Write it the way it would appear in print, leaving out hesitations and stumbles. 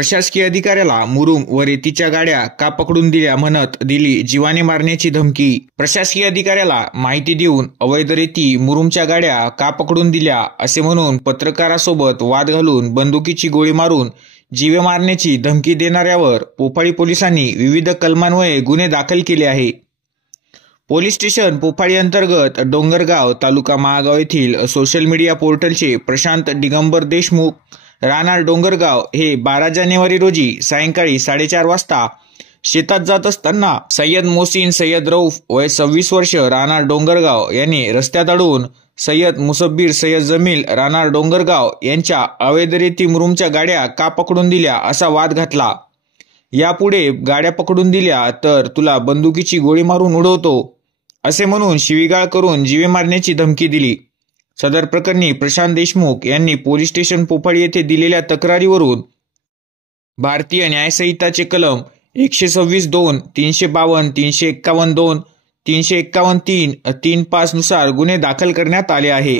प्रशासकीय अधिकाऱ्याला मुरुम व रेतीच्या गाड्या का पकडून दिल्या म्हणत दिली जीवाने मारण्याची धमकी। प्रशासकीय अधिकाऱ्याला माहिती देऊन अवैध रेती मुरुमच्या गाड्या का पकडून दिल्या असे म्हणून पत्रकारासोबत वाद घालून बंदुकीची गोळी मारून जीवे मारण्याची धमकी देणाऱ्यावर पोफाळी पोलिसांनी विविध कलमान्वये गुन्हे दाखल केले आहे। पोलीस स्टेशन पोफाळी अंतर्गत डोंगरगाव तालुका महागाव येथील सोशल मीडिया पोर्टलचे प्रशांत दिगंबर देशमुख राहणार डोंगरगाव हे 12 जानेवारी रोजी सायंकाळी 4:30 वाजता शेतात जात असताना सय्यद मोहसिन सय्यद रऊफ वय 26 वर्ष राहणार डोंगरगाव यांनी रस्त्यात अडवून सय्यद मुसब्बीर सय्यद जमील राहणार डोंगरगाव यांच्या अवैध रेती मुरुमच्या गाड्या का पकडून दिल्या असा वाद घातला। यापुढे गाड्या पकडून दिल्या तर तुला बंदुकीची गोळी मारून उडवतो असे म्हणून शिवीगाळ करून जीवे मारण्याची धमकी दिली। सदर प्रकरणी प्रशांत देशमुख यांनी पोलीस स्टेशन पोफाळी येथे दिलेल्या तक्रारीवरून भारतीय न्याय संहिताचे कलम 126(2), 352, 351(2), 351(3), 3(5) नुसार गुन्हे दाखल करण्यात आले आहे।